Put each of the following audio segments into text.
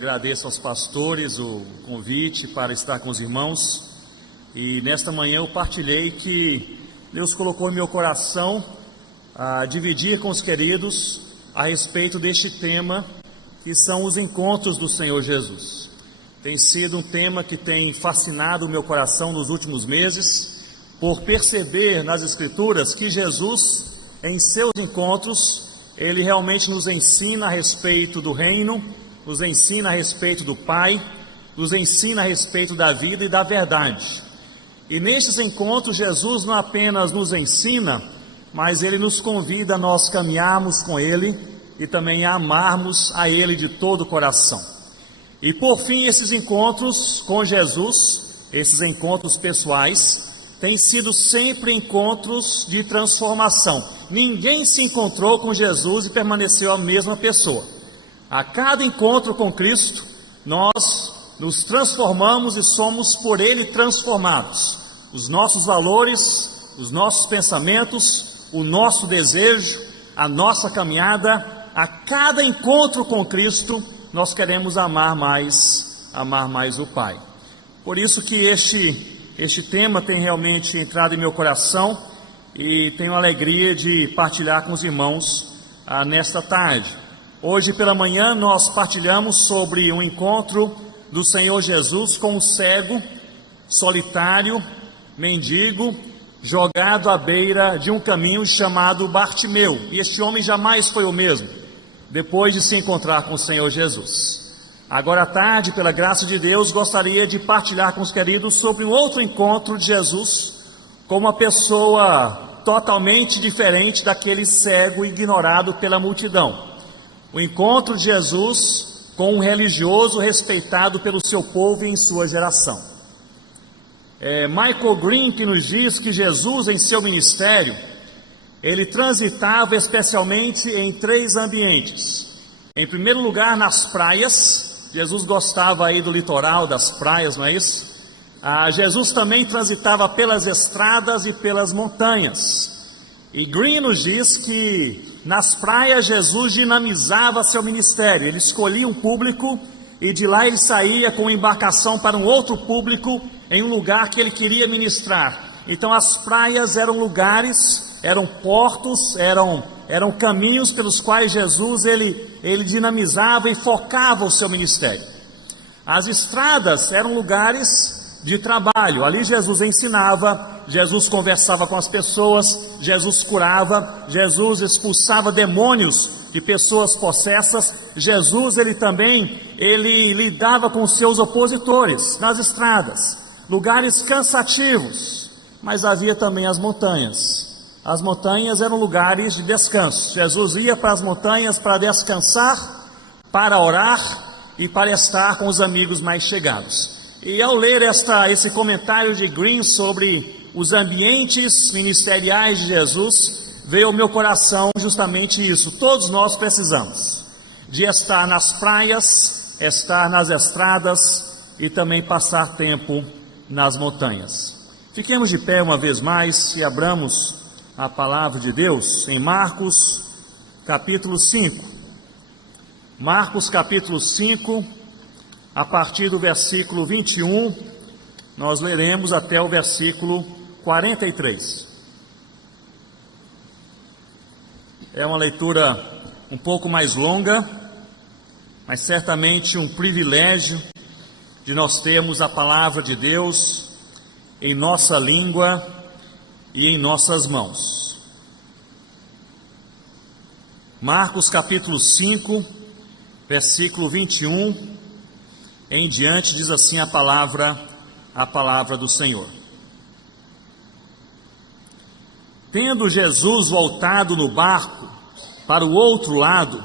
agradeço aos pastores o convite para estar com os irmãos. E nesta manhã eu partilhei que Deus colocou em meu coração a dividir com os queridos a respeito deste tema, que são os encontros do Senhor Jesus. Tem sido um tema que tem fascinado o meu coração nos últimos meses, por perceber nas Escrituras que Jesus, em seus encontros, Ele realmente nos ensina a respeito do reino, nos ensina a respeito do Pai, nos ensina a respeito da vida e da verdade. E nestes encontros, Jesus não apenas nos ensina, mas Ele nos convida a nós caminharmos com Ele e também a amarmos a Ele de todo o coração. E por fim, esses encontros com Jesus, esses encontros pessoais, têm sido sempre encontros de transformação. Ninguém se encontrou com Jesus e permaneceu a mesma pessoa. A cada encontro com Cristo, nós nos transformamos e somos por Ele transformados. Os nossos valores, os nossos pensamentos, o nosso desejo, a nossa caminhada, a cada encontro com Cristo, nós queremos amar mais o Pai. Por isso que este tema tem realmente entrado em meu coração e tenho a alegria de partilhar com os irmãos nesta tarde. Hoje pela manhã nós partilhamos sobre um encontro do Senhor Jesus com um cego, solitário, mendigo, jogado à beira de um caminho chamado Bartimeu. E este homem jamais foi o mesmo, depois de se encontrar com o Senhor Jesus. Agora à tarde, pela graça de Deus, gostaria de partilhar com os queridos sobre um outro encontro de Jesus com uma pessoa totalmente diferente daquele cego ignorado pela multidão. O encontro de Jesus com um religioso respeitado pelo seu povo e em sua geração. Michael Green que nos diz que Jesus, em seu ministério, ele transitava especialmente em 3 ambientes. Em primeiro lugar, nas praias. Jesus gostava aí do litoral, das praias, não é isso? Jesus também transitava pelas estradas e pelas montanhas. E Green nos diz que nas praias Jesus dinamizava seu ministério. Ele escolhia um público e de lá ele saía com embarcação para um outro público em um lugar que ele queria ministrar. Então as praias eram lugares, eram portos, eram caminhos pelos quais Jesus ele dinamizava e focava o seu ministério. As estradas eram lugares de trabalho. Ali Jesus ensinava, Jesus conversava com as pessoas, Jesus curava, Jesus expulsava demônios de pessoas possessas. Jesus ele lidava com seus opositores nas estradas, lugares cansativos, mas havia também as montanhas. As montanhas eram lugares de descanso. Jesus ia para as montanhas para descansar, para orar e para estar com os amigos mais chegados. E ao ler esse comentário de Green sobre os ambientes ministeriais de Jesus, veio ao meu coração justamente isso. Todos nós precisamos de estar nas praias, estar nas estradas e também passar tempo nas montanhas. Fiquemos de pé uma vez mais e abramos a palavra de Deus em Marcos capítulo 5. Marcos capítulo 5, a partir do versículo 21, nós leremos até o versículo 43. É uma leitura um pouco mais longa, mas certamente um privilégio de nós termos a palavra de Deus em nossa língua e em nossas mãos. Marcos capítulo 5, versículo 21 em diante, diz assim a palavra do Senhor. Tendo Jesus voltado no barco para o outro lado,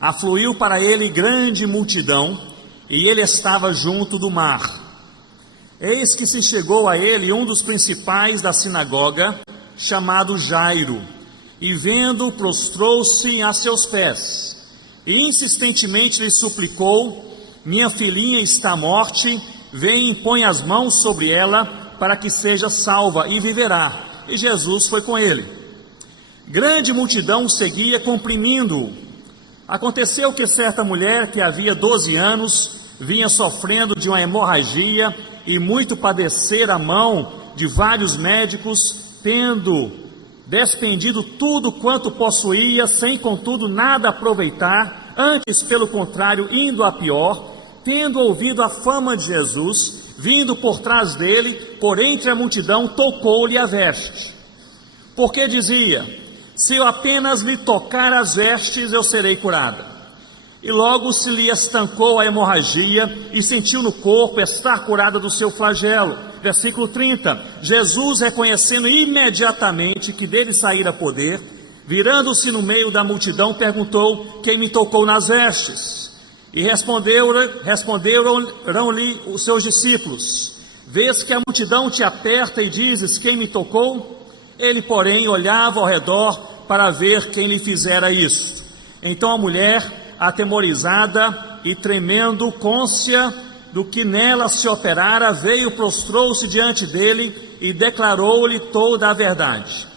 afluiu para ele grande multidão, e ele estava junto do mar. Eis que se chegou a ele um dos principais da sinagoga, chamado Jairo, e vendo, prostrou-se a seus pés, e insistentemente lhe suplicou: minha filhinha está à morte, vem e põe as mãos sobre ela, para que seja salva, e viverá. E Jesus foi com ele. Grande multidão o seguia, comprimindo-o. Aconteceu que certa mulher que havia 12 anos vinha sofrendo de uma hemorragia e muito padecer a mão de vários médicos, tendo despendido tudo quanto possuía, sem contudo nada aproveitar, antes pelo contrário indo a pior, tendo ouvido a fama de Jesus, vindo por trás dele, por entre a multidão, tocou-lhe a veste. Porque dizia: se eu apenas lhe tocar as vestes, eu serei curada. E logo se lhe estancou a hemorragia e sentiu no corpo estar curada do seu flagelo. Versículo 30, Jesus, reconhecendo imediatamente que dele saíra poder, virando-se no meio da multidão, perguntou: quem me tocou nas vestes? E responderam-lhe os seus discípulos: vês que a multidão te aperta e dizes: quem me tocou? Ele, porém, olhava ao redor para ver quem lhe fizera isso. Então a mulher, atemorizada e tremendo, cônscia do que nela se operara, veio, prostrou-se diante dele e declarou-lhe toda a verdade.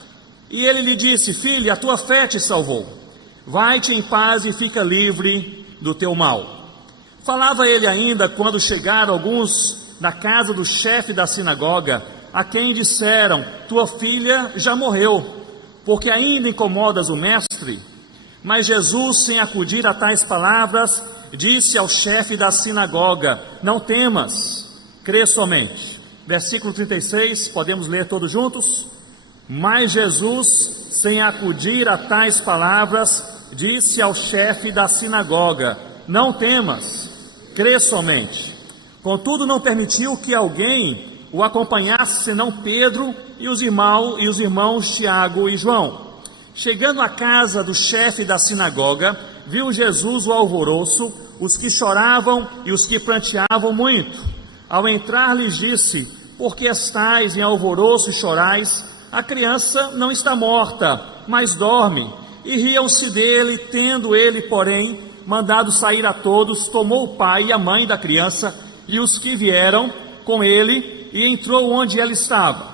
E ele lhe disse: filha, a tua fé te salvou. Vai-te em paz e fica livre do teu mal. Falava ele ainda quando chegaram alguns na casa do chefe da sinagoga, a quem disseram: tua filha já morreu, porque ainda incomodas o mestre? Mas Jesus, sem acudir a tais palavras, disse ao chefe da sinagoga: não temas, crê somente. Versículo 36, podemos ler todos juntos? Mas Jesus, sem acudir a tais palavras, disse ao chefe da sinagoga: não temas, crê somente. Contudo, não permitiu que alguém o acompanhasse, senão Pedro e os irmãos Tiago e João. Chegando à casa do chefe da sinagoga, viu Jesus o alvoroço, os que choravam e os que pranteavam muito. Ao entrar, lhes disse: por que estáis em alvoroço e chorais? A criança não está morta, mas dorme. E riam-se dele. Tendo ele, porém, mandado sair a todos, tomou o pai e a mãe da criança e os que vieram com ele, e entrou onde ela estava.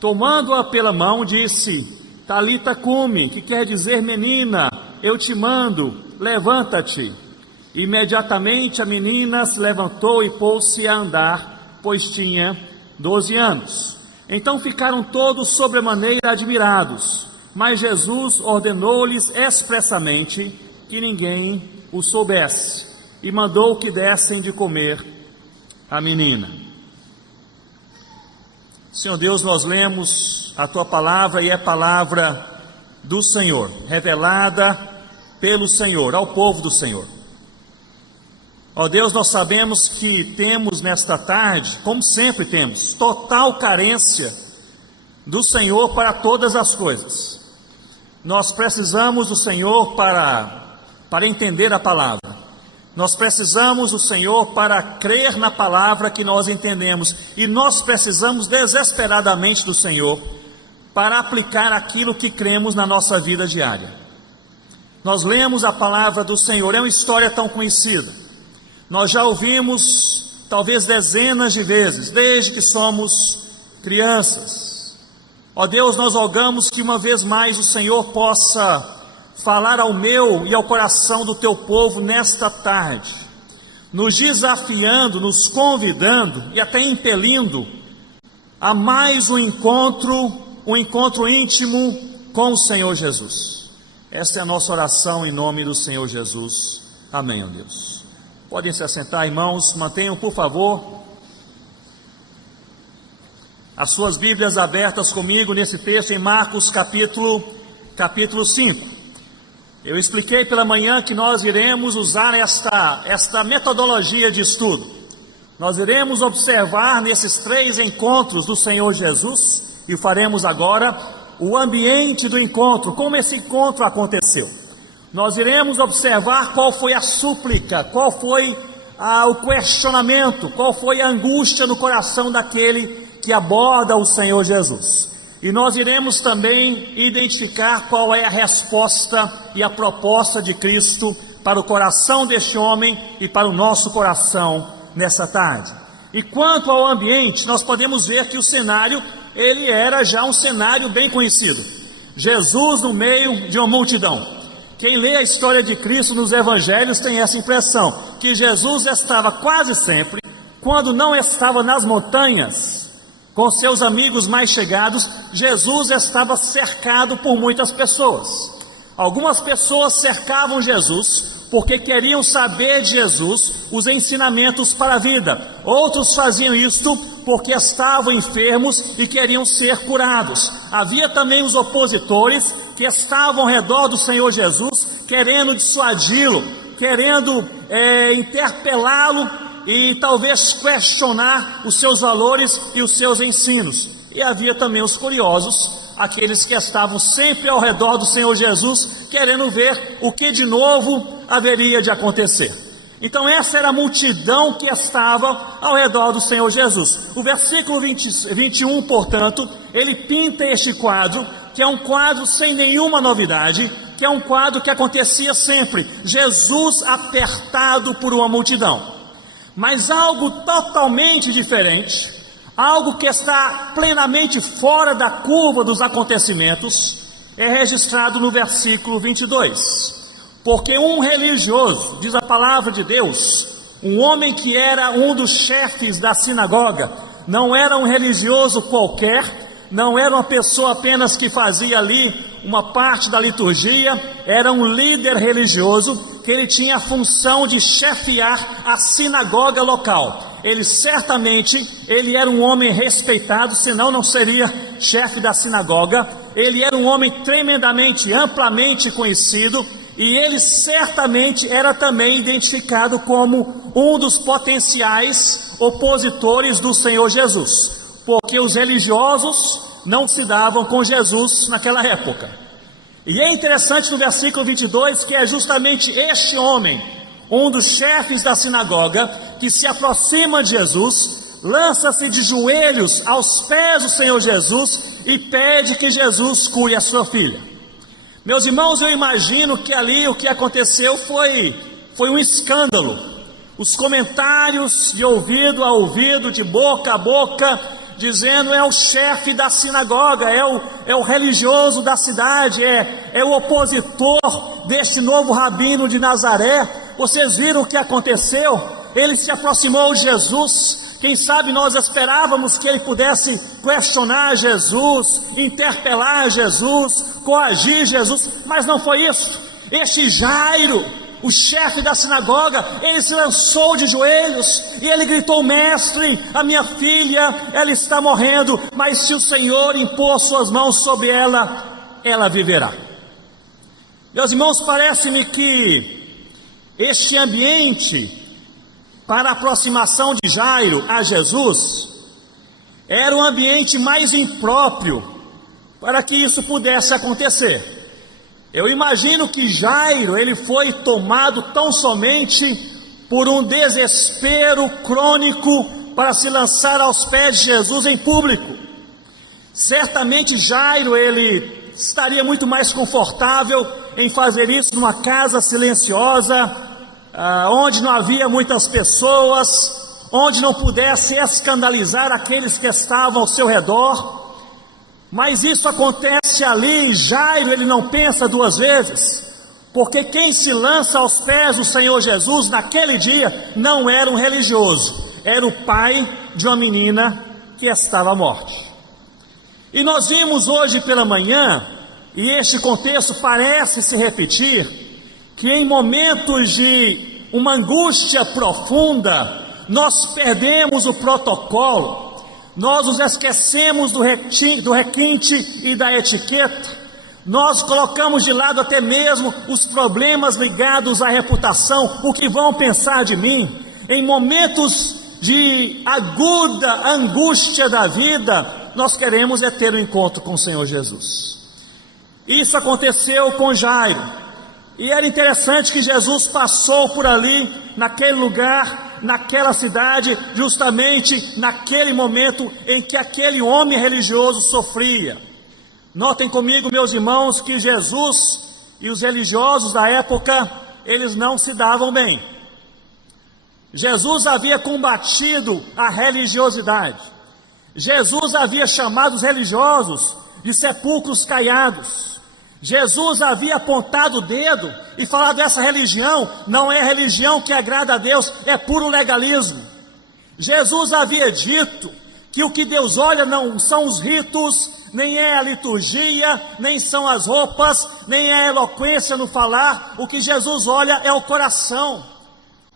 Tomando-a pela mão, disse: Talita cumi, que quer dizer: menina, eu te mando, levanta-te. Imediatamente a menina se levantou e pôs-se a andar, pois tinha 12 anos. Então ficaram todos sobremaneira admirados, mas Jesus ordenou-lhes expressamente que ninguém o soubesse, e mandou que dessem de comer a menina. Senhor Deus, nós lemos a Tua palavra e é palavra do Senhor, revelada pelo Senhor, ao povo do Senhor. Ó Deus, nós sabemos que temos nesta tarde, como sempre temos, total carência do Senhor para todas as coisas. Nós precisamos do Senhor para entender a palavra. Nós precisamos do Senhor para crer na palavra que nós entendemos. E nós precisamos desesperadamente do Senhor para aplicar aquilo que cremos na nossa vida diária. Nós lemos a palavra do Senhor, é uma história tão conhecida. Nós já ouvimos talvez dezenas de vezes, desde que somos crianças. Ó Deus, nós rogamos que uma vez mais o Senhor possa falar ao meu e ao coração do teu povo nesta tarde, nos desafiando, nos convidando e até impelindo a mais um encontro íntimo com o Senhor Jesus. Esta é a nossa oração em nome do Senhor Jesus. Amém, ó Deus. Podem se assentar, irmãos, mantenham, por favor, as suas Bíblias abertas comigo nesse texto em Marcos capítulo 5. Eu expliquei pela manhã que nós iremos usar esta metodologia de estudo. Nós iremos observar nesses 3 encontros do Senhor Jesus, e faremos agora o ambiente do encontro, como esse encontro aconteceu. Nós iremos observar qual foi a súplica, qual foi o questionamento, qual foi a angústia no coração daquele que aborda o Senhor Jesus. E nós iremos também identificar qual é a resposta e a proposta de Cristo para o coração deste homem e para o nosso coração nessa tarde. E quanto ao ambiente, nós podemos ver que o cenário, ele era já um cenário bem conhecido. Jesus no meio de uma multidão. Quem lê a história de Cristo nos evangelhos tem essa impressão, que Jesus estava quase sempre, quando não estava nas montanhas, com seus amigos mais chegados, Jesus estava cercado por muitas pessoas. Algumas pessoas cercavam Jesus porque queriam saber de Jesus os ensinamentos para a vida. Outros faziam isto porque estavam enfermos e queriam ser curados. Havia também os opositores que estavam ao redor do Senhor Jesus, querendo dissuadi-lo, querendo interpelá-lo e talvez questionar os seus valores e os seus ensinos. E havia também os curiosos, aqueles que estavam sempre ao redor do Senhor Jesus, querendo ver o que de novo haveria de acontecer. Então essa era a multidão que estava ao redor do Senhor Jesus. O versículo 21, portanto, ele pinta este quadro, que é um quadro sem nenhuma novidade, que é um quadro que acontecia sempre, Jesus apertado por uma multidão. Mas algo totalmente diferente, algo que está plenamente fora da curva dos acontecimentos, é registrado no versículo 22. Porque um religioso, diz a palavra de Deus, um homem que era um dos chefes da sinagoga, não era um religioso qualquer, não era uma pessoa apenas que fazia ali uma parte da liturgia, era um líder religioso, que ele tinha a função de chefiar a sinagoga local. Ele era um homem respeitado, senão não seria chefe da sinagoga. Ele era um homem tremendamente, amplamente conhecido, e ele certamente era também identificado como um dos potenciais opositores do Senhor Jesus, porque os religiosos não se davam com Jesus naquela época. E é interessante no versículo 22 que é justamente este homem, um dos chefes da sinagoga, que se aproxima de Jesus, lança-se de joelhos aos pés do Senhor Jesus e pede que Jesus cure a sua filha. Meus irmãos, eu imagino que ali o que aconteceu foi um escândalo. Os comentários de ouvido a ouvido, de boca a boca, dizendo é o chefe da sinagoga, é o religioso da cidade, é o opositor deste novo rabino de Nazaré. Vocês viram o que aconteceu? Ele se aproximou de Jesus. Quem sabe nós esperávamos que ele pudesse questionar Jesus, interpelar Jesus, coagir Jesus, mas não foi isso. Este Jairo, o chefe da sinagoga, ele se lançou de joelhos e ele gritou: mestre, a minha filha, ela está morrendo, mas se o Senhor impor suas mãos sobre ela, ela viverá. Meus irmãos, parece-me que este ambiente para a aproximação de Jairo a Jesus era um ambiente mais impróprio para que isso pudesse acontecer. Eu imagino que Jairo, ele foi tomado tão somente por um desespero crônico para se lançar aos pés de Jesus em público. Certamente Jairo, ele estaria muito mais confortável em fazer isso numa casa silenciosa, onde não havia muitas pessoas, onde não pudesse escandalizar aqueles que estavam ao seu redor. Mas isso acontece ali, e Jairo, ele não pensa duas vezes, porque quem se lança aos pés do Senhor Jesus naquele dia não era um religioso, era o pai de uma menina que estava à morte. E nós vimos hoje pela manhã, e este contexto parece se repetir, que em momentos de uma angústia profunda, nós perdemos o protocolo, nós nos esquecemos do requinte e da etiqueta, nós colocamos de lado até mesmo os problemas ligados à reputação, o que vão pensar de mim. Em momentos de aguda angústia da vida, nós queremos ter um encontro com o Senhor Jesus. Isso aconteceu com Jairo. E era interessante que Jesus passou por ali, naquele lugar, naquela cidade, justamente naquele momento em que aquele homem religioso sofria. Notem comigo, meus irmãos, que Jesus e os religiosos da época, eles não se davam bem. Jesus havia combatido a religiosidade. Jesus havia chamado os religiosos de sepulcros caiados. Jesus havia apontado o dedo e falado: essa religião não é religião que agrada a Deus, é puro legalismo. Jesus havia dito que o que Deus olha não são os ritos, nem é a liturgia, nem são as roupas, nem é a eloquência no falar. O que Jesus olha é o coração.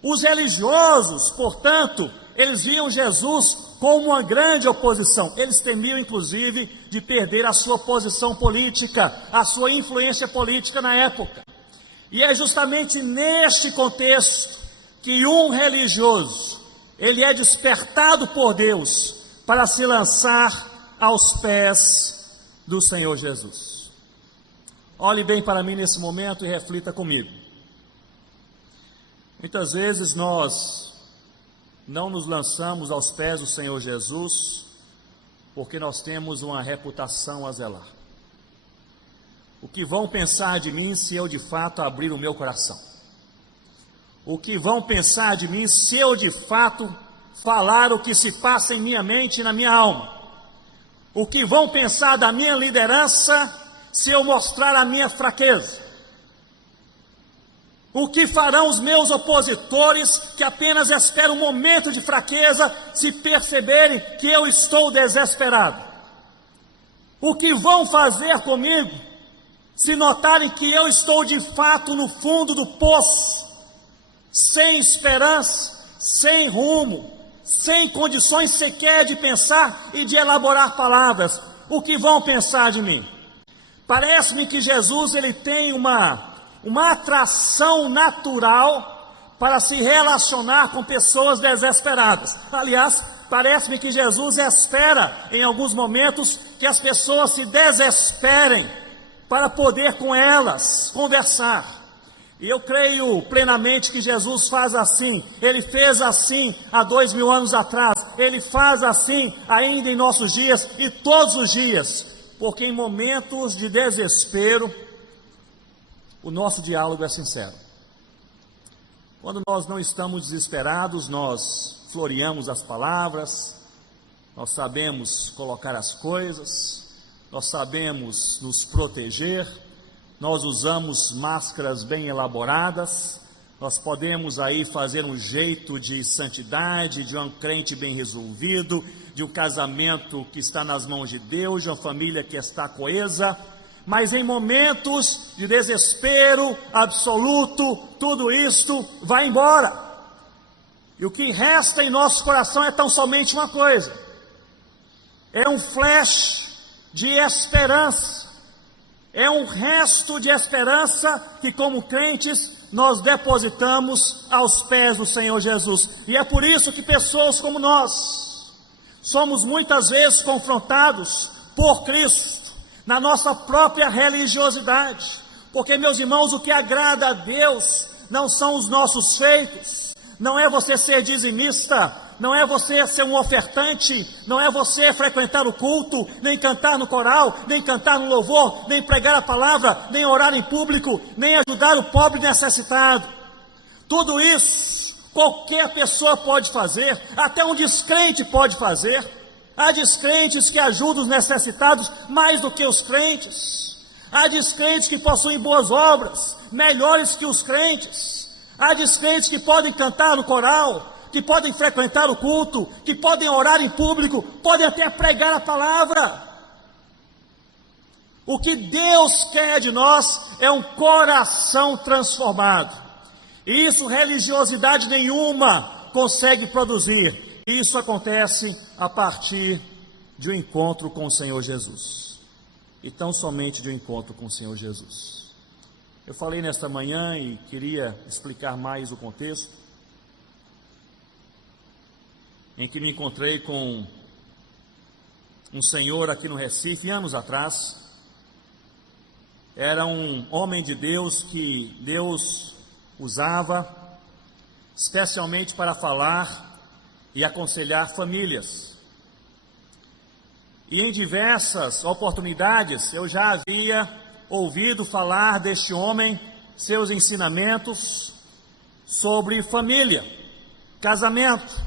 Os religiosos, portanto, eles viam Jesus como uma grande oposição. Eles temiam, inclusive, de perder a sua posição política, a sua influência política na época. E é justamente neste contexto que um religioso, ele é despertado por Deus para se lançar aos pés do Senhor Jesus. Olhe bem para mim nesse momento e reflita comigo. Muitas vezes nós não nos lançamos aos pés do Senhor Jesus porque nós temos uma reputação a zelar. O que vão pensar de mim se eu de fato abrir o meu coração? O que vão pensar de mim se eu de fato falar o que se passa em minha mente e na minha alma? O que vão pensar da minha liderança se eu mostrar a minha fraqueza? O que farão os meus opositores que apenas esperam um momento de fraqueza se perceberem que eu estou desesperado? O que vão fazer comigo se notarem que eu estou de fato no fundo do poço, sem esperança, sem rumo, sem condições sequer de pensar e de elaborar palavras? O que vão pensar de mim? Parece-me que Jesus ele tem uma atração natural para se relacionar com pessoas desesperadas. Aliás, parece-me que Jesus espera em alguns momentos que as pessoas se desesperem para poder com elas conversar. E eu creio plenamente que Jesus faz assim. Ele fez assim há 2000 anos atrás. Ele faz assim ainda em nossos dias e todos os dias. Porque em momentos de desespero, o nosso diálogo é sincero. Quando nós não estamos desesperados, nós floreamos as palavras, nós sabemos colocar as coisas, nós sabemos nos proteger, nós usamos máscaras bem elaboradas, nós podemos aí fazer um jeito de santidade, de um crente bem resolvido, de um casamento que está nas mãos de Deus, de uma família que está coesa. Mas em momentos de desespero absoluto, tudo isto vai embora. E o que resta em nosso coração é tão somente uma coisa: é um flash de esperança, é um resto de esperança que, como crentes, nós depositamos aos pés do Senhor Jesus. E é por isso que pessoas como nós somos muitas vezes confrontados por Cristo na nossa própria religiosidade, porque, meus irmãos, o que agrada a Deus não são os nossos feitos, não é você ser dizimista, não é você ser um ofertante, não é você frequentar o culto, nem cantar no coral, nem cantar no louvor, nem pregar a palavra, nem orar em público, nem ajudar o pobre necessitado. Tudo isso qualquer pessoa pode fazer, até um descrente pode fazer. Há descrentes que ajudam os necessitados mais do que os crentes. Há descrentes que possuem boas obras, melhores que os crentes. Há descrentes que podem cantar no coral, que podem frequentar o culto, que podem orar em público, podem até pregar a palavra. O que Deus quer de nós é um coração transformado. E isso religiosidade nenhuma consegue produzir. Isso acontece a partir de um encontro com o Senhor Jesus. E tão somente de um encontro com o Senhor Jesus. Eu falei nesta manhã e queria explicar mais o contexto, em que me encontrei com um senhor aqui no Recife, anos atrás. Era um homem de Deus que Deus usava especialmente para falar e aconselhar famílias. E em diversas oportunidades eu já havia ouvido falar deste homem, seus ensinamentos sobre família, casamento,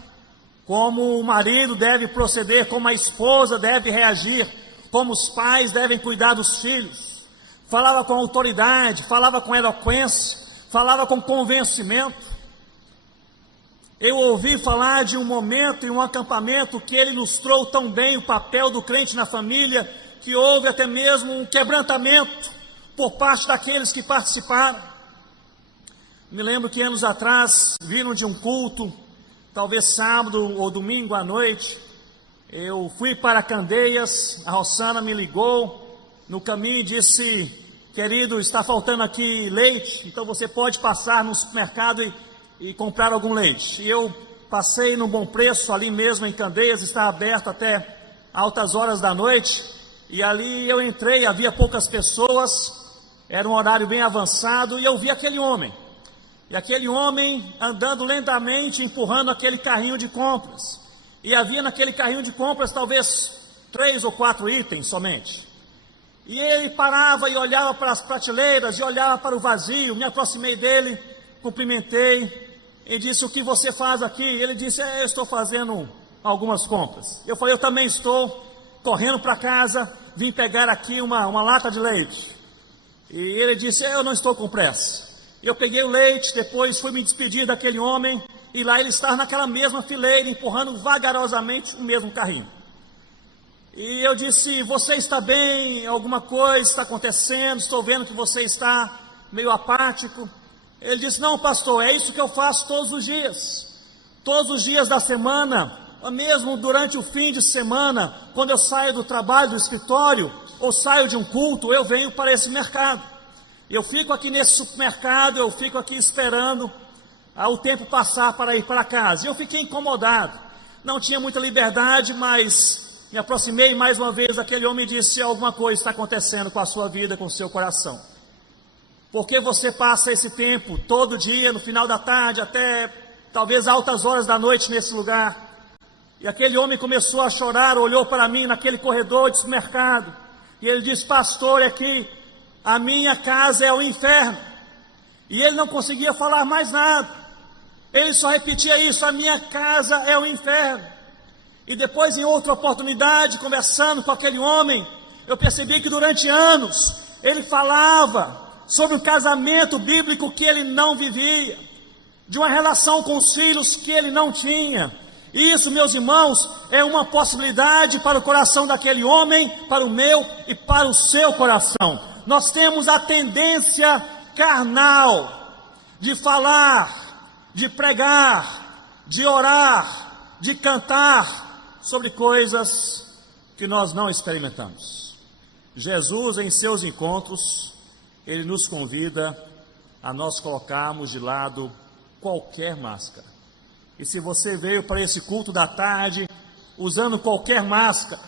como o marido deve proceder, como a esposa deve reagir, como os pais devem cuidar dos filhos, falava com autoridade, falava com eloquência, falava com convencimento. Eu ouvi falar de um momento e um acampamento que ele ilustrou tão bem o papel do crente na família, que houve até mesmo um quebrantamento por parte daqueles que participaram. Me lembro que anos atrás, viram de um culto, talvez sábado ou domingo à noite, eu fui para Candeias, a Rossana me ligou no caminho e disse: querido, está faltando aqui leite, então você pode passar no supermercado e comprar algum leite. E eu passei no Bom Preço, ali mesmo em Candeias, está aberto até altas horas da noite, e ali eu entrei, havia poucas pessoas, era um horário bem avançado, e eu vi aquele homem, e aquele homem andando lentamente, empurrando aquele carrinho de compras, e havia naquele carrinho de compras talvez 3 ou 4 itens somente, e ele parava e olhava para as prateleiras, e olhava para o vazio. Me aproximei dele, cumprimentei, e disse: o que você faz aqui? Ele disse: eu estou fazendo algumas compras. Eu falei: eu também estou, correndo para casa, vim pegar aqui uma lata de leite. E ele disse: eu não estou com pressa. Eu peguei o leite, depois fui me despedir daquele homem, e lá ele estava naquela mesma fileira, empurrando vagarosamente o mesmo carrinho. E eu disse: você está bem? Alguma coisa está acontecendo? Estou vendo que você está meio apático. Ele disse: não, pastor, é isso que eu faço todos os dias da semana, mesmo durante o fim de semana, quando eu saio do trabalho, do escritório, ou saio de um culto, eu venho para esse mercado. Eu fico aqui nesse supermercado, eu fico aqui esperando o tempo passar para ir para casa. E eu fiquei incomodado, não tinha muita liberdade, mas me aproximei mais uma vez daquele homem e disse: alguma coisa está acontecendo com a sua vida, com o seu coração. Porque você passa esse tempo, todo dia, no final da tarde, até talvez altas horas da noite nesse lugar? E aquele homem começou a chorar, olhou para mim naquele corredor de supermercado, e ele disse: pastor, é que a minha casa é o inferno. E ele não conseguia falar mais nada, ele só repetia isso: a minha casa é o inferno. E depois, em outra oportunidade, conversando com aquele homem, eu percebi que durante anos ele falava sobre um casamento bíblico que ele não vivia, de uma relação com os filhos que ele não tinha. E isso, meus irmãos, é uma possibilidade para o coração daquele homem, para o meu e para o seu coração. Nós temos a tendência carnal de falar, de pregar, de orar, de cantar sobre coisas que nós não experimentamos. Jesus, em seus encontros, ele nos convida a nós colocarmos de lado qualquer máscara. E se você veio para esse culto da tarde usando qualquer máscara,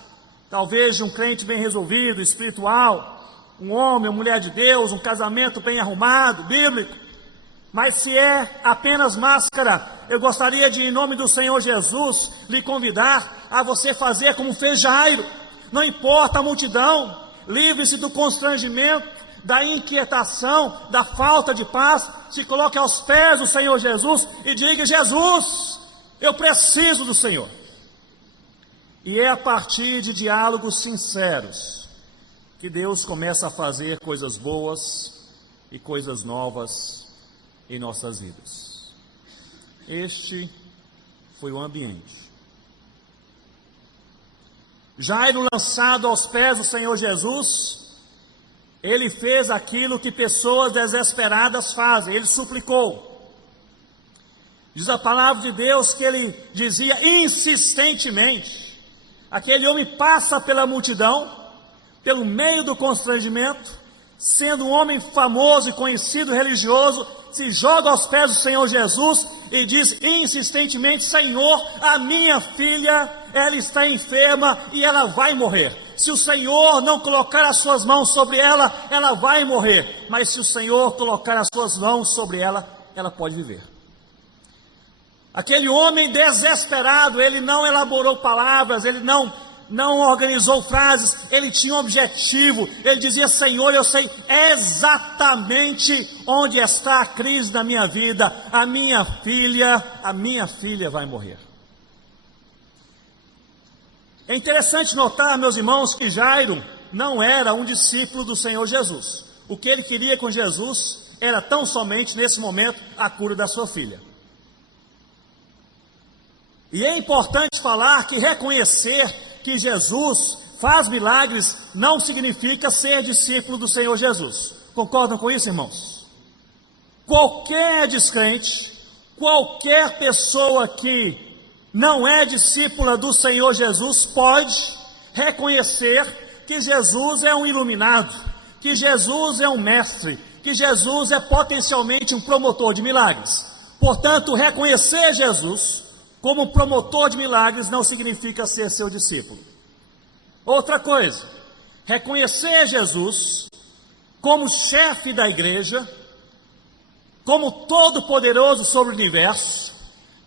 talvez de um crente bem resolvido, espiritual, um homem, uma mulher de Deus, um casamento bem arrumado, bíblico, mas se é apenas máscara, eu gostaria de, em nome do Senhor Jesus, lhe convidar a você fazer como fez Jairo. Não importa a multidão, livre-se do constrangimento, da inquietação, da falta de paz, se coloque aos pés do Senhor Jesus e diga: Jesus, eu preciso do Senhor. E é a partir de diálogos sinceros que Deus começa a fazer coisas boas e coisas novas em nossas vidas. Este foi o ambiente. Jairo, lançado aos pés do Senhor Jesus, ele fez aquilo que pessoas desesperadas fazem, ele suplicou. Diz a palavra de Deus que ele dizia insistentemente. Aquele homem passa pela multidão, pelo meio do constrangimento, sendo um homem famoso e conhecido religioso, se joga aos pés do Senhor Jesus e diz insistentemente: Senhor, a minha filha, ela está enferma e ela vai morrer. Se o Senhor não colocar as suas mãos sobre ela, ela vai morrer. Mas se o Senhor colocar as suas mãos sobre ela, ela pode viver. Aquele homem desesperado, ele não elaborou palavras, ele não organizou frases, ele tinha um objetivo. Ele dizia: Senhor, eu sei exatamente onde está a crise da minha vida. A minha filha vai morrer. É interessante notar, meus irmãos, que Jairo não era um discípulo do Senhor Jesus. O que ele queria com Jesus era tão somente, nesse momento, a cura da sua filha. E é importante falar que reconhecer que Jesus faz milagres não significa ser discípulo do Senhor Jesus. Concordam com isso, irmãos? Qualquer descrente, qualquer pessoa que não é discípula do Senhor Jesus pode reconhecer que Jesus é um iluminado, que Jesus é um mestre, que Jesus é potencialmente um promotor de milagres. Portanto, reconhecer Jesus como promotor de milagres não significa ser seu discípulo. Outra coisa, reconhecer Jesus como chefe da igreja, como todo-poderoso sobre o universo,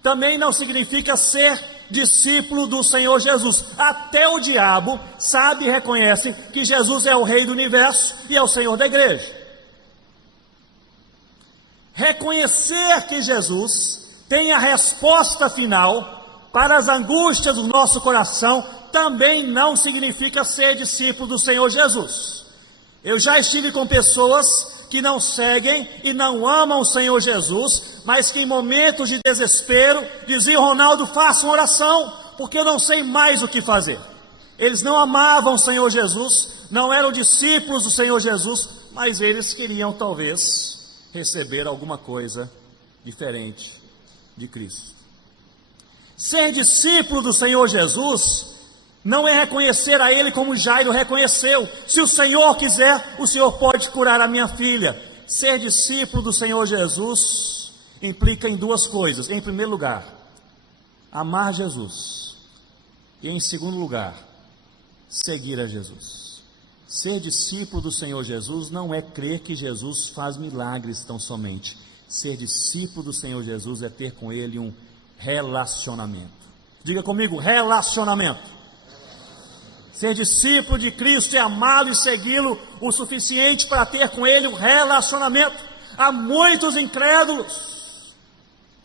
também não significa ser discípulo do Senhor Jesus. Até o diabo sabe e reconhece que Jesus é o rei do universo e é o Senhor da igreja. Reconhecer que Jesus tem a resposta final para as angústias do nosso coração também não significa ser discípulo do Senhor Jesus. Eu já estive com pessoas que não seguem e não amam o Senhor Jesus, mas que em momentos de desespero diziam: Ronaldo, faça uma oração, porque eu não sei mais o que fazer. Eles não amavam o Senhor Jesus, não eram discípulos do Senhor Jesus, mas eles queriam talvez receber alguma coisa diferente de Cristo. Ser discípulo do Senhor Jesus não é reconhecer a Ele como Jairo reconheceu. Se o Senhor quiser, o Senhor pode curar a minha filha. Ser discípulo do Senhor Jesus implica em duas coisas. Em primeiro lugar, amar Jesus. E em segundo lugar, seguir a Jesus. Ser discípulo do Senhor Jesus não é crer que Jesus faz milagres tão somente. Ser discípulo do Senhor Jesus é ter com Ele um relacionamento. Diga comigo, relacionamento. Ser discípulo de Cristo é amá-lo e segui-lo o suficiente para ter com Ele um relacionamento. Há muitos incrédulos,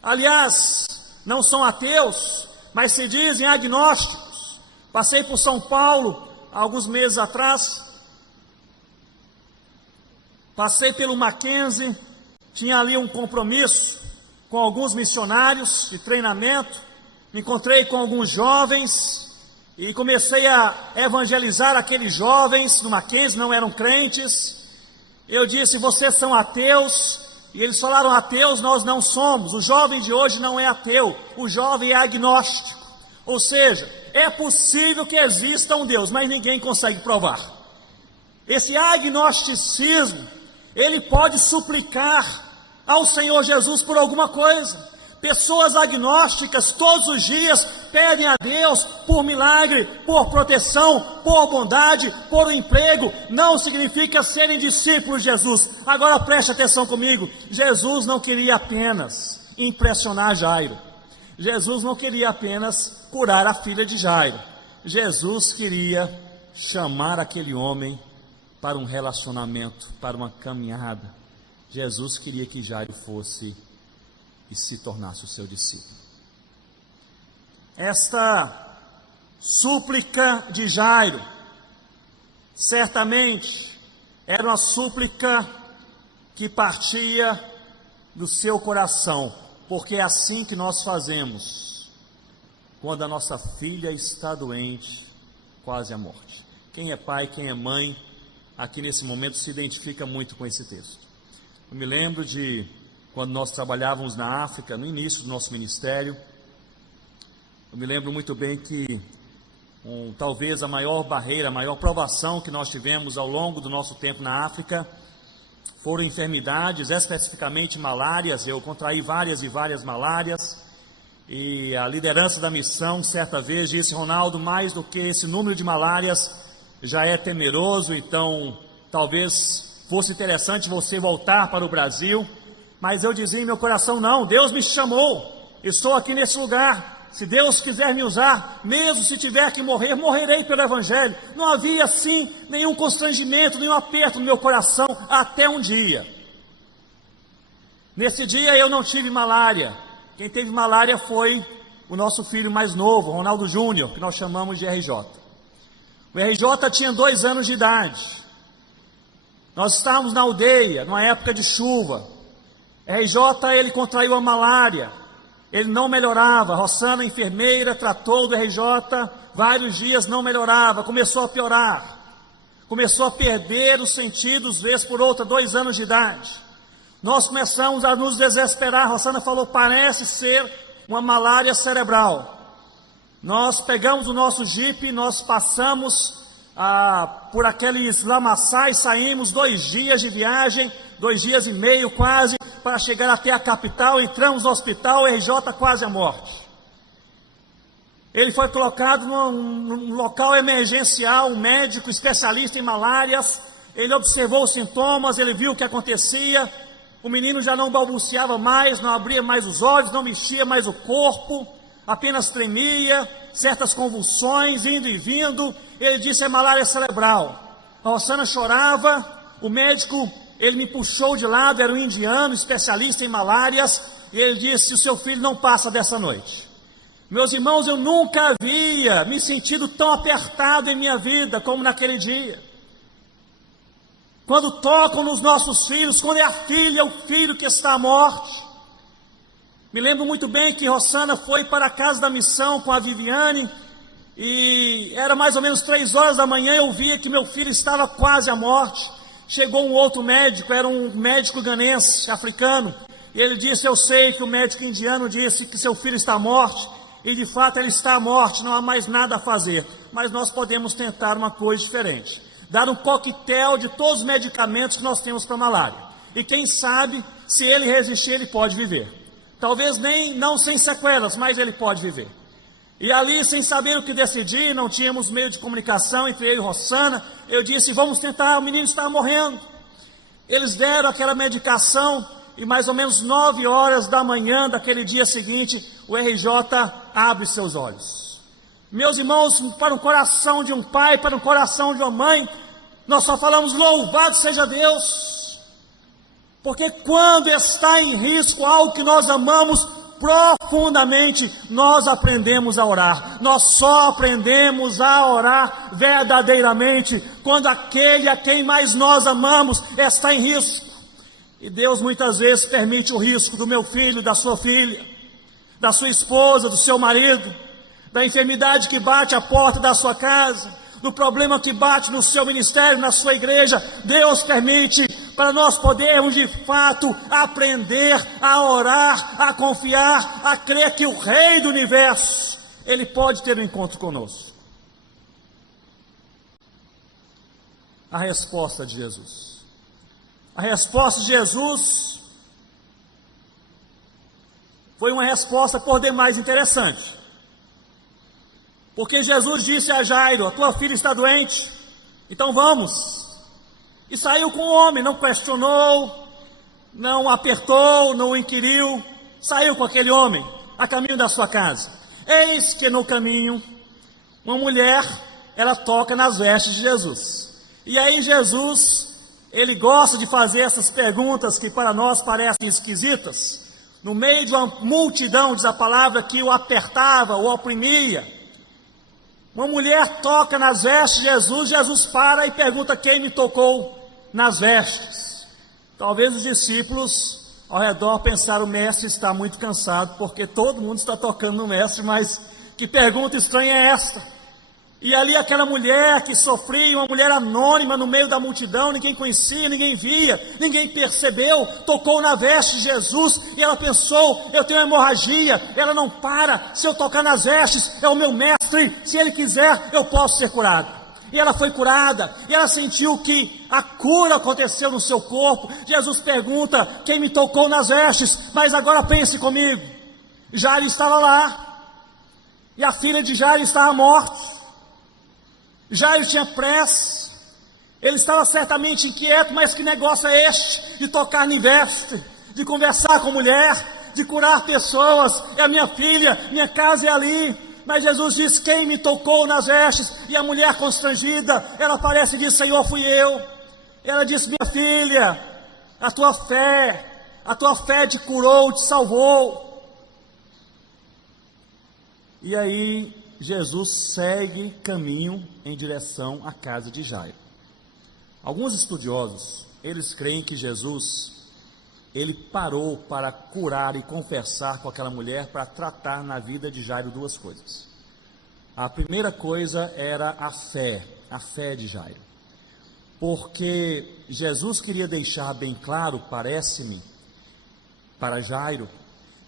aliás, não são ateus, mas se dizem agnósticos. Passei por São Paulo há alguns meses atrás, passei pelo Mackenzie, tinha ali um compromisso com alguns missionários de treinamento, me encontrei com alguns jovens, e comecei a evangelizar aqueles jovens no Mackenzie, não eram crentes. Eu disse: vocês são ateus? E eles falaram: ateus nós não somos. O jovem de hoje não é ateu, o jovem é agnóstico. Ou seja, é possível que exista um Deus, mas ninguém consegue provar. Esse agnosticismo, ele pode suplicar ao Senhor Jesus por alguma coisa. Pessoas agnósticas todos os dias pedem a Deus por milagre, por proteção, por bondade, por um emprego. Não significa serem discípulos de Jesus. Agora preste atenção comigo. Jesus não queria apenas impressionar Jairo. Jesus não queria apenas curar a filha de Jairo. Jesus queria chamar aquele homem para um relacionamento, para uma caminhada. Jesus queria que Jairo fosse e se tornasse o seu discípulo. Esta súplica de Jairo, certamente, era uma súplica que partia do seu coração, porque é assim que nós fazemos quando a nossa filha está doente, quase à morte. Quem é pai, quem é mãe, aqui nesse momento se identifica muito com esse texto. Eu me lembro de quando nós trabalhávamos na África, no início do nosso ministério. Eu me lembro muito bem que talvez a maior barreira, a maior provação que nós tivemos ao longo do nosso tempo na África foram enfermidades, especificamente malárias. Eu contraí várias e várias malárias, e a liderança da missão certa vez disse: Ronaldo, mais do que esse número de malárias já é temeroso, então talvez fosse interessante você voltar para o Brasil. Mas eu dizia em meu coração: não, Deus me chamou, estou aqui nesse lugar, se Deus quiser me usar, mesmo se tiver que morrer, morrerei pelo Evangelho. Não havia assim nenhum constrangimento, nenhum aperto no meu coração, até um dia. Nesse dia eu não tive malária. Quem teve malária foi o nosso filho mais novo, Ronaldo Júnior, que nós chamamos de RJ. O RJ tinha 2 anos de idade. Nós estávamos na aldeia, numa época de chuva. RJ, ele contraiu a malária. Ele não melhorava. Rossana, enfermeira, tratou do RJ. Vários dias não melhorava. Começou a piorar. Começou a perder os sentidos, vez por outra, 2 anos de idade. Nós começamos a nos desesperar. Rossana falou, parece ser uma malária cerebral. Nós pegamos o nosso jipe, nós passamos por aqueles lamaçais, saímos 2 dias de viagem, 2 dias e meio quase, para chegar até a capital. Entramos no hospital, o RJ quase à morte. Ele foi colocado num local emergencial, um médico especialista em malárias. Ele observou os sintomas, ele viu o que acontecia. O menino já não balbuciava mais, não abria mais os olhos, não mexia mais o corpo, apenas tremia, certas convulsões, indo e vindo. Ele disse, é malária cerebral. A Rossana chorava, o médico, ele me puxou de lado, era um indiano, especialista em malárias, e ele disse, o seu filho não passa dessa noite. Meus irmãos, eu nunca havia me sentido tão apertado em minha vida como naquele dia. Quando tocam nos nossos filhos, quando é a filha, o filho que está à morte. Me lembro muito bem que Rossana foi para a casa da missão com a Viviane, e era mais ou menos 3 horas da manhã, eu via que meu filho estava quase à morte. Chegou um outro médico, era um médico ganense, africano, e ele disse, eu sei que o médico indiano disse que seu filho está à morte, e de fato ele está à morte, não há mais nada a fazer, mas nós podemos tentar uma coisa diferente, dar um coquetel de todos os medicamentos que nós temos para malária, e quem sabe, se ele resistir, ele pode viver. Talvez não sem sequelas, mas ele pode viver. E ali, sem saber o que decidir, não tínhamos meio de comunicação entre ele e Rossana, eu disse, vamos tentar, o menino está morrendo. Eles deram aquela medicação, e mais ou menos 9 horas da manhã daquele dia seguinte, o RJ abre seus olhos. Meus irmãos, para o coração de um pai, para o coração de uma mãe, nós só falamos, louvado seja Deus. Porque quando está em risco algo que nós amamos profundamente, nós aprendemos a orar. Nós só aprendemos a orar verdadeiramente quando aquele a quem mais nós amamos está em risco. E Deus muitas vezes permite o risco do meu filho, da sua filha, da sua esposa, do seu marido, da enfermidade que bate à porta da sua casa, do problema que bate no seu ministério, na sua igreja. Deus permite para nós podermos de fato aprender a orar, a confiar, a crer que o Rei do Universo, Ele pode ter um encontro conosco. A resposta de Jesus. A resposta de Jesus foi uma resposta por demais interessante. Porque Jesus disse a Jairo, a tua filha está doente, então vamos. E saiu com o homem, não questionou, não apertou, não inquiriu, saiu com aquele homem, a caminho da sua casa. Eis que no caminho, uma mulher, ela toca nas vestes de Jesus. E aí Jesus, ele gosta de fazer essas perguntas que para nós parecem esquisitas. No meio de uma multidão, diz a palavra, que o apertava, o oprimia. Uma mulher toca nas vestes de Jesus, Jesus para e pergunta quem me tocou nas vestes. Talvez os discípulos ao redor pensaram, o mestre está muito cansado, porque todo mundo está tocando no mestre, mas que pergunta estranha é esta? E ali aquela mulher que sofria, uma mulher anônima no meio da multidão, ninguém conhecia, ninguém via, ninguém percebeu, tocou na veste de Jesus, e ela pensou, eu tenho hemorragia, ela não para, se eu tocar nas vestes, é o meu mestre, se ele quiser, eu posso ser curado. E ela foi curada, e ela sentiu que a cura aconteceu no seu corpo. Jesus pergunta, quem me tocou nas vestes? Mas agora pense comigo, Jairo estava lá, e a filha de Jairo estava morta. Jairo tinha pressa, ele estava certamente inquieto, mas que negócio é este, de tocar em veste, de conversar com mulher, de curar pessoas, é a minha filha, minha casa é ali. Mas Jesus diz, quem me tocou nas vestes? E a mulher constrangida, ela aparece e diz, Senhor, fui eu. Ela disse, minha filha, a tua fé te curou, te salvou. E aí Jesus segue caminho em direção à casa de Jairo. Alguns estudiosos, eles creem que Jesus, ele parou para curar e conversar com aquela mulher para tratar na vida de Jairo duas coisas. A primeira coisa era a fé de Jairo. Porque Jesus queria deixar bem claro, parece-me, para Jairo,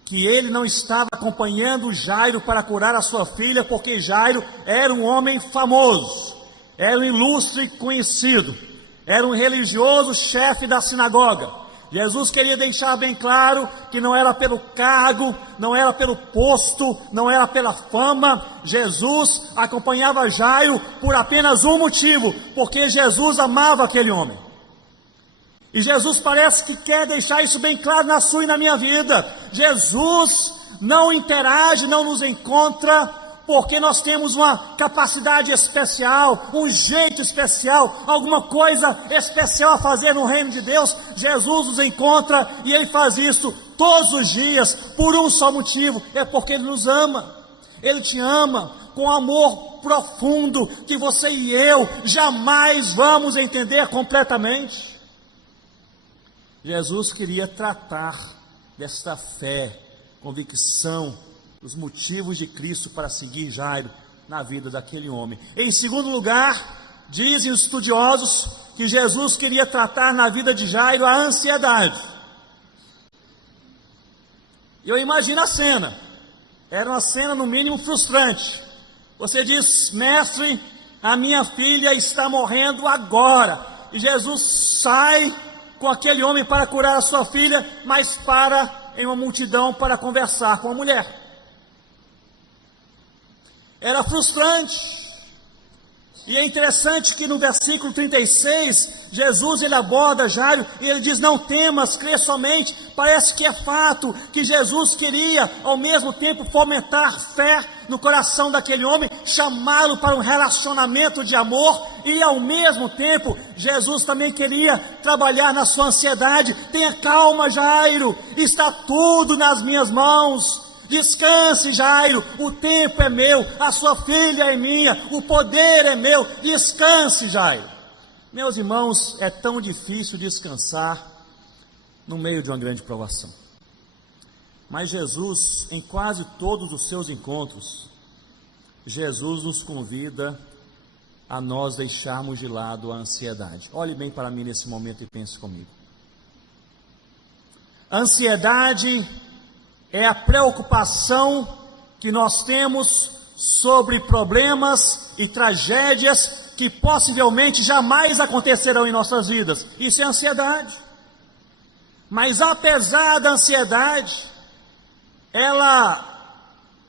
que ele não estava acompanhando Jairo para curar a sua filha, porque Jairo era um homem famoso, era um ilustre conhecido, era um religioso chefe da sinagoga. Jesus queria deixar bem claro que não era pelo cargo, não era pelo posto, não era pela fama. Jesus acompanhava Jairo por apenas um motivo, porque Jesus amava aquele homem. E Jesus parece que quer deixar isso bem claro na sua e na minha vida. Jesus não interage, não nos encontra porque nós temos uma capacidade especial, um jeito especial, alguma coisa especial a fazer no reino de Deus. Jesus nos encontra e Ele faz isso todos os dias, por um só motivo, é porque Ele nos ama. Ele te ama com amor profundo, que você e eu jamais vamos entender completamente. Jesus queria tratar desta fé, convicção, os motivos de Cristo para seguir Jairo na vida daquele homem. Em segundo lugar, dizem os estudiosos que Jesus queria tratar na vida de Jairo a ansiedade. Eu imagino a cena, era uma cena no mínimo frustrante. Você diz: mestre, a minha filha está morrendo agora, e Jesus sai com aquele homem para curar a sua filha, mas para em uma multidão para conversar com a mulher. Era frustrante. E é interessante que no versículo 36, Jesus ele aborda Jairo e ele diz: não temas, crê somente. Parece que é fato que Jesus queria ao mesmo tempo fomentar fé no coração daquele homem, chamá-lo para um relacionamento de amor, e ao mesmo tempo Jesus também queria trabalhar na sua ansiedade. Tenha calma, Jairo, está tudo nas minhas mãos. Descanse, Jairo, o tempo é meu, a sua filha é minha, o poder é meu. Descanse, Jairo. Meus irmãos, é tão difícil descansar no meio de uma grande provação. Mas Jesus, em quase todos os seus encontros, Jesus nos convida a nós deixarmos de lado a ansiedade. Olhe bem para mim nesse momento e pense comigo. Ansiedade é a preocupação que nós temos sobre problemas e tragédias que possivelmente jamais acontecerão em nossas vidas. Isso é ansiedade. Mas apesar da ansiedade, ela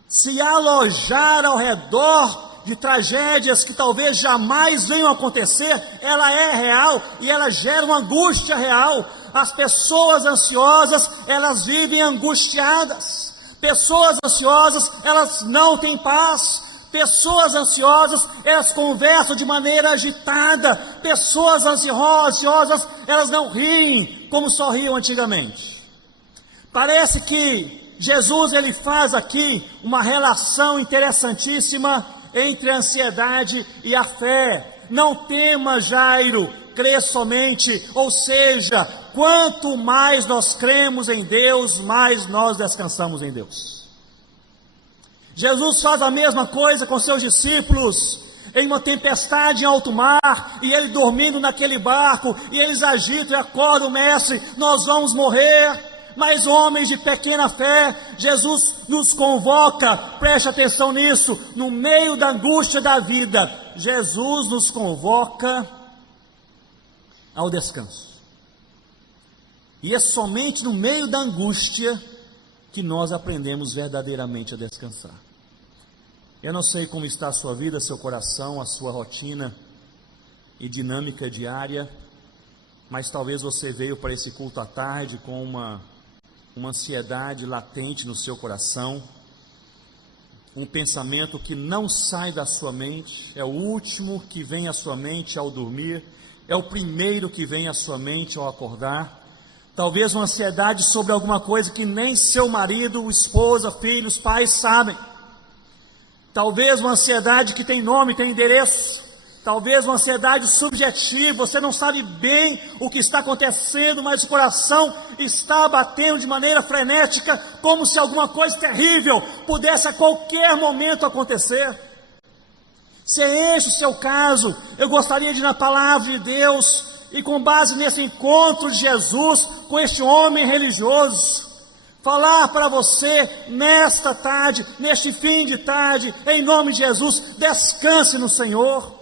se alojar ao redor de tragédias que talvez jamais venham a acontecer, ela é real e ela gera uma angústia real. As pessoas ansiosas, elas vivem angustiadas. Pessoas ansiosas, elas não têm paz. Pessoas ansiosas, elas conversam de maneira agitada. Pessoas ansiosas, elas não riem como só riam antigamente. Parece que Jesus ele faz aqui uma relação interessantíssima entre a ansiedade e a fé. Não tema, Jairo, crê somente. Ou seja, quanto mais nós cremos em Deus, mais nós descansamos em Deus. Jesus faz a mesma coisa com seus discípulos em uma tempestade em alto mar, e ele dormindo naquele barco, e eles agitam e acordam: mestre, nós vamos morrer. Mas homens de pequena fé, Jesus nos convoca, preste atenção nisso, no meio da angústia da vida, Jesus nos convoca ao descanso. E é somente no meio da angústia que nós aprendemos verdadeiramente a descansar. Eu não sei como está a sua vida, seu coração, a sua rotina e dinâmica diária, mas talvez você veio para esse culto à tarde com uma ansiedade latente no seu coração, um pensamento que não sai da sua mente, é o último que vem à sua mente ao dormir, é o primeiro que vem à sua mente ao acordar. Talvez uma ansiedade sobre alguma coisa que nem seu marido, esposa, filhos, pais sabem. Talvez uma ansiedade que tem nome, tem endereço. talvez uma ansiedade subjetiva, você não sabe bem o que está acontecendo, mas o coração está batendo de maneira frenética, como se alguma coisa terrível pudesse a qualquer momento acontecer. Se é este o seu caso, eu gostaria de ir na palavra de Deus, e com base nesse encontro de Jesus com este homem religioso, falar para você nesta tarde, neste fim de tarde, em nome de Jesus, descanse no Senhor,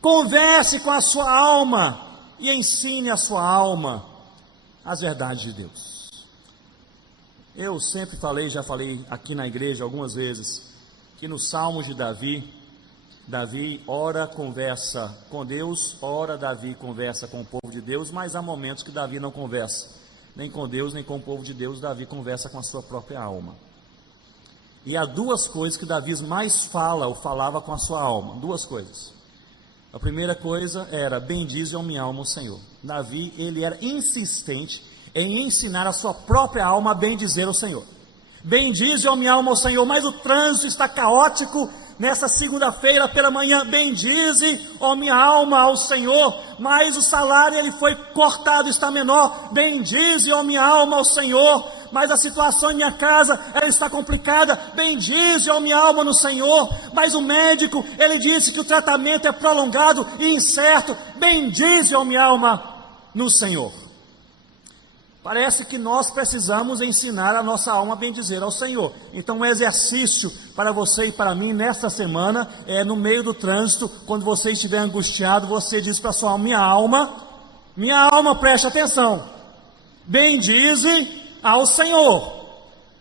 converse com a sua alma e ensine a sua alma as verdades de Deus. Eu sempre falei, já falei aqui na igreja algumas vezes, que nos Salmos de Davi, ora conversa com Deus, ora Davi conversa com o povo de Deus, mas há momentos que Davi não conversa, nem com Deus, nem com o povo de Deus. Davi conversa com a sua própria alma. E há duas coisas que Davi mais fala, ou falava com a sua alma, duas coisas. A primeira coisa era: bendize a minha alma o Senhor. Davi, ele era insistente em ensinar a sua própria alma a bendizer o Senhor. Bendize a minha alma ao Senhor, mas o trânsito está caótico nessa segunda-feira pela manhã. Bendize, ó minha alma, ao Senhor, mas o salário ele foi cortado, está menor. Bendize, ó minha alma, ao Senhor, mas a situação em minha casa ela está complicada. Bendize, ó minha alma, no Senhor, mas o médico ele disse que o tratamento é prolongado e incerto. Bendize, ó minha alma, no Senhor. Parece que nós precisamos ensinar a nossa alma a bendizer ao Senhor. Então, um exercício para você e para mim nesta semana é: no meio do trânsito, quando você estiver angustiado, você diz para a sua alma: minha alma, preste atenção, bendize ao Senhor.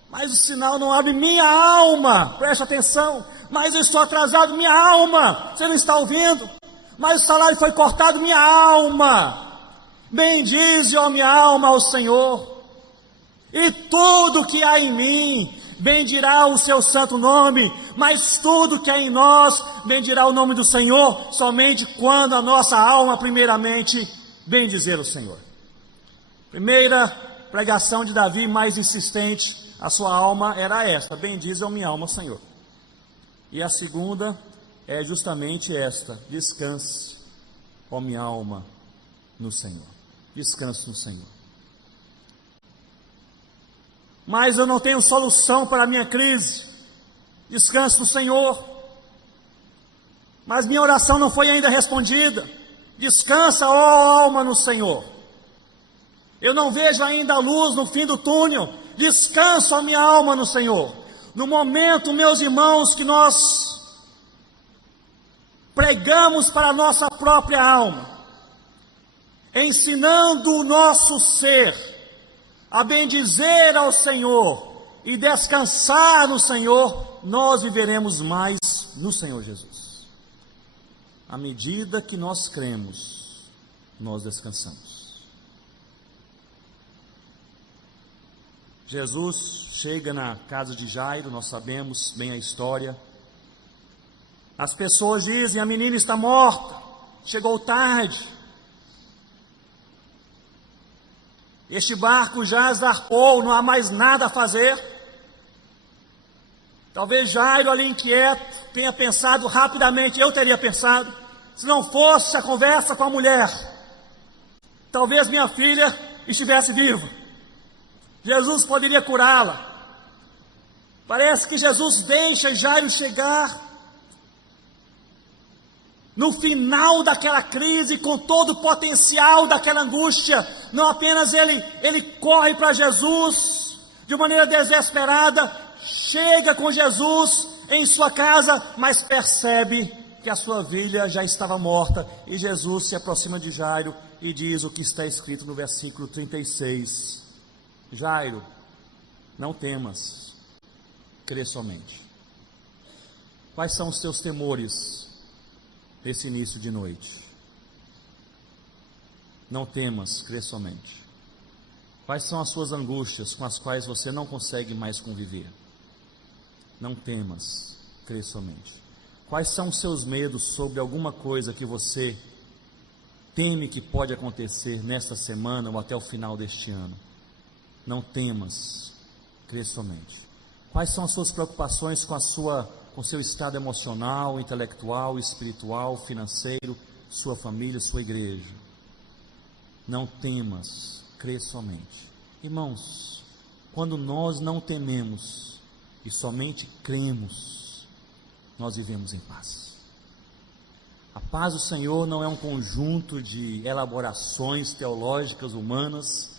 Mas o sinal não abre. Minha alma, preste atenção, mas eu estou atrasado. Minha alma, você não está ouvindo? Mas o salário foi cortado. Minha alma, bendize, ó minha alma, ao Senhor, e tudo que há em mim bendirá o seu santo nome. Mas tudo que há em nós bendirá o nome do Senhor, somente quando a nossa alma primeiramente bendizer o Senhor. Primeira pregação de Davi, mais insistente, a sua alma era esta: bendize a minha alma, ao Senhor. E a segunda é justamente esta: descanse, ó minha alma, no Senhor. Descanse no Senhor. Mas eu não tenho solução para a minha crise. Descanse no Senhor. Mas minha oração não foi ainda respondida. Descansa, ó alma, no Senhor. Eu não vejo ainda a luz no fim do túnel. Descansa, ó minha alma, no Senhor. No momento, meus irmãos, que nós pregamos para a nossa própria alma, ensinando o nosso ser a bendizer ao Senhor e descansar no Senhor, nós viveremos mais no Senhor Jesus. À medida que nós cremos, nós descansamos. Jesus chega na casa de Jairo, nós sabemos bem a história. As pessoas dizem: a menina está morta, chegou tarde. Este barco já zarpou, não há mais nada a fazer. Talvez Jairo, ali inquieto, tenha pensado rapidamente: eu teria pensado, se não fosse a conversa com a mulher, talvez minha filha estivesse viva. Jesus poderia curá-la. Parece que Jesus deixa Jairo chegar no final daquela crise, com todo o potencial daquela angústia. Não apenas ele corre para Jesus de maneira desesperada, chega com Jesus em sua casa, mas percebe que a sua filha já estava morta. E Jesus se aproxima de Jairo e diz o que está escrito no versículo 36. Jairo, não temas, crê somente. Quais são os teus temores nesse início de noite? Não temas, crê somente. Quais são as suas angústias com as quais você não consegue mais conviver? Não temas, crê somente. Quais são os seus medos sobre alguma coisa que você teme que pode acontecer nesta semana ou até o final deste ano? Não temas, crê somente. Quais são as suas preocupações com o seu estado emocional, intelectual, espiritual, financeiro, sua família, sua igreja? Não temas, crê somente. Irmãos, quando nós não tememos e somente cremos, nós vivemos em paz. A paz do Senhor não é um conjunto de elaborações teológicas humanas.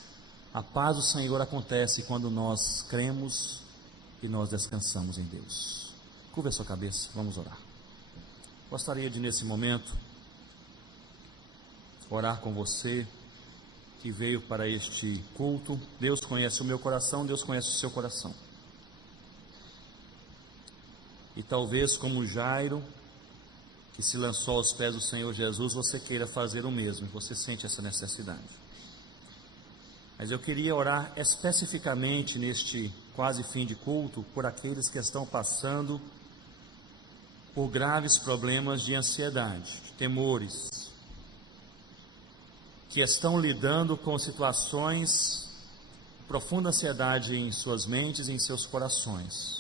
A paz do Senhor acontece quando nós cremos e nós descansamos em Deus. Curva a sua cabeça, vamos orar. Gostaria de, nesse momento, orar com você que veio para este culto. Deus conhece o meu coração, Deus conhece o seu coração. E talvez, como Jairo, que se lançou aos pés do Senhor Jesus, você queira fazer o mesmo, e você sente essa necessidade. Mas eu queria orar especificamente neste quase fim de culto por aqueles que estão passando por graves problemas de ansiedade, de temores, que estão lidando com situações de profunda ansiedade em suas mentes e em seus corações.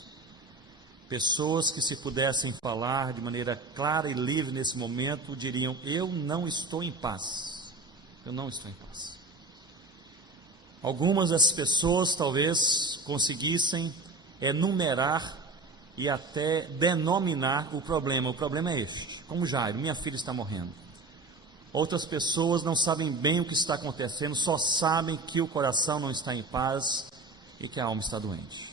Pessoas que, se pudessem falar de maneira clara e livre nesse momento, diriam: eu não estou em paz. Eu não estou em paz. Algumas dessas pessoas talvez conseguissem enumerar e até denominar o problema. O problema é este: como Jairo, minha filha está morrendo. Outras pessoas não sabem bem o que está acontecendo, só sabem que o coração não está em paz e que a alma está doente.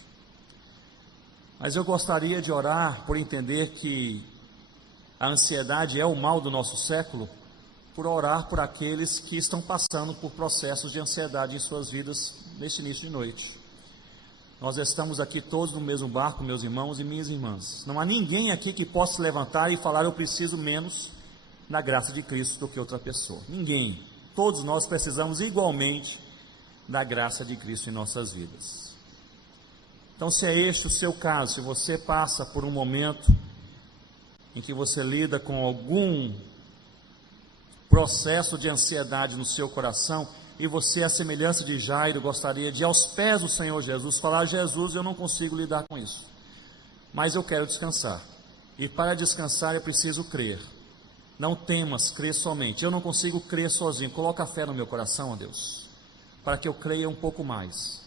Mas eu gostaria de orar por entender que a ansiedade é o mal do nosso século, por orar por aqueles que estão passando por processos de ansiedade em suas vidas neste início de noite. Nós estamos aqui todos no mesmo barco, meus irmãos e minhas irmãs. Não há ninguém aqui que possa se levantar e falar: eu preciso menos da graça de Cristo do que outra pessoa. Ninguém. Todos nós precisamos igualmente da graça de Cristo em nossas vidas. Então, se é este o seu caso, se você passa por um momento em que você lida com algum processo de ansiedade no seu coração, e você, à semelhança de Jairo, gostaria de ir aos pés do Senhor Jesus, falar: Jesus, eu não consigo lidar com isso, mas eu quero descansar, e para descansar é preciso crer. Não temas, crê somente. Eu não consigo crer sozinho. Coloca a fé no meu coração, ó Deus, para que eu creia um pouco mais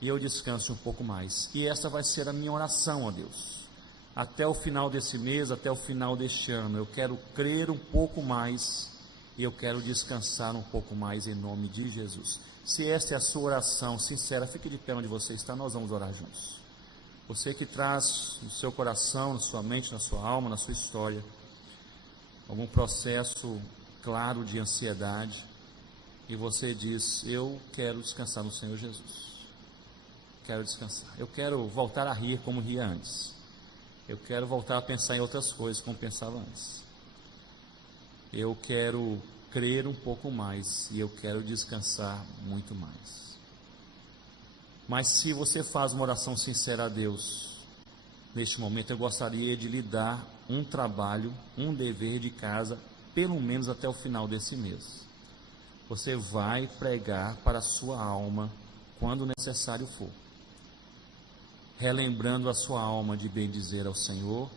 e eu descanse um pouco mais. E essa vai ser a minha oração, ó Deus, até o final desse mês, até o final deste ano. Eu quero crer um pouco mais e eu quero descansar um pouco mais, em nome de Jesus. Se esta é a sua oração sincera, fique de pé onde você está, nós vamos orar juntos. Você que traz no seu coração, na sua mente, na sua alma, na sua história, algum processo claro de ansiedade, e você diz: eu quero descansar no Senhor Jesus. Quero descansar. Eu quero voltar a rir como ria antes. Eu quero voltar a pensar em outras coisas como pensava antes. Eu quero crer um pouco mais e eu quero descansar muito mais. Mas se você faz uma oração sincera a Deus, neste momento eu gostaria de lhe dar um trabalho, um dever de casa, pelo menos até o final desse mês. Você vai pregar para a sua alma quando necessário for, relembrando a sua alma de bendizer ao Senhor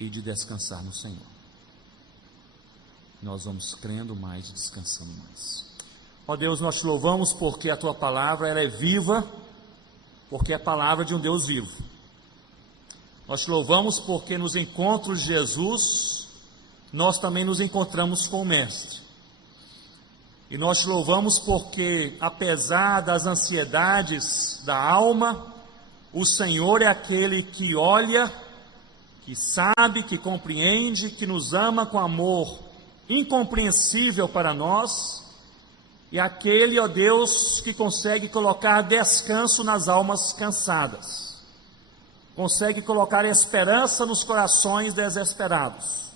e de descansar no Senhor. Nós vamos crendo mais e descansando mais. Ó Deus, nós te louvamos porque a tua palavra ela é viva, porque é a palavra de um Deus vivo. Nós te louvamos porque nos encontros de Jesus, nós também nos encontramos com o Mestre. E nós te louvamos porque, apesar das ansiedades da alma, o Senhor é aquele que olha, que sabe, que compreende, que nos ama com amor incompreensível para nós, e aquele, ó Deus, que consegue colocar descanso nas almas cansadas, consegue colocar esperança nos corações desesperados,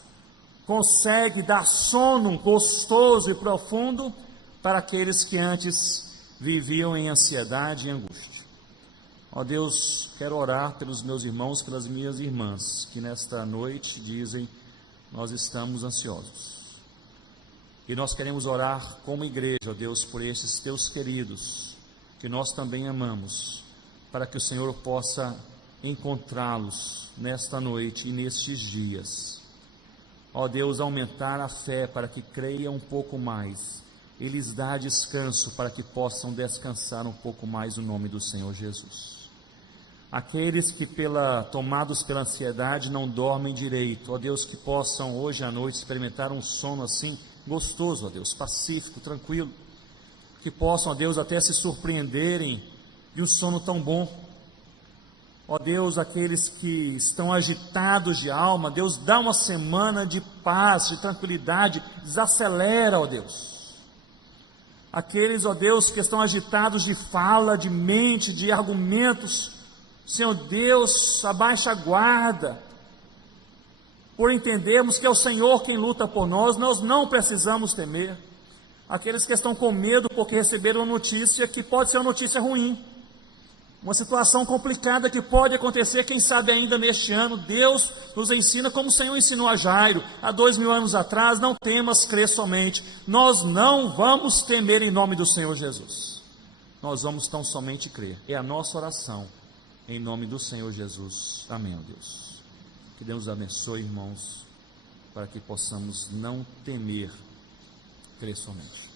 consegue dar sono gostoso e profundo para aqueles que antes viviam em ansiedade e angústia. Ó Deus, quero orar pelos meus irmãos, pelas minhas irmãs, que nesta noite dizem: nós estamos ansiosos. E nós queremos orar como igreja, ó Deus, por esses teus queridos, que nós também amamos, para que o Senhor possa encontrá-los nesta noite e nestes dias. Ó Deus, aumentar a fé para que creiam um pouco mais e lhes dar descanso para que possam descansar um pouco mais no nome do Senhor Jesus. Aqueles que tomados pela ansiedade não dormem direito, ó Deus, que possam hoje à noite experimentar um sono assim gostoso, ó Deus, pacífico, tranquilo, que possam, ó Deus, até se surpreenderem de um sono tão bom. Ó Deus, aqueles que estão agitados de alma, Deus, dá uma semana de paz, de tranquilidade, desacelera, ó Deus. Aqueles, ó Deus, que estão agitados de fala, de mente, de argumentos, Senhor Deus, abaixa a guarda, por entendermos que é o Senhor quem luta por nós, nós não precisamos temer. Aqueles que estão com medo porque receberam uma notícia que pode ser uma notícia ruim, uma situação complicada que pode acontecer, quem sabe ainda neste ano. Deus nos ensina como o Senhor ensinou a Jairo, há 2000 anos atrás: não temas, crê somente. Nós não vamos temer em nome do Senhor Jesus, nós vamos tão somente crer. É a nossa oração, em nome do Senhor Jesus. Amém, ó Deus. Que Deus abençoe, irmãos, para que possamos não temer, crer somente.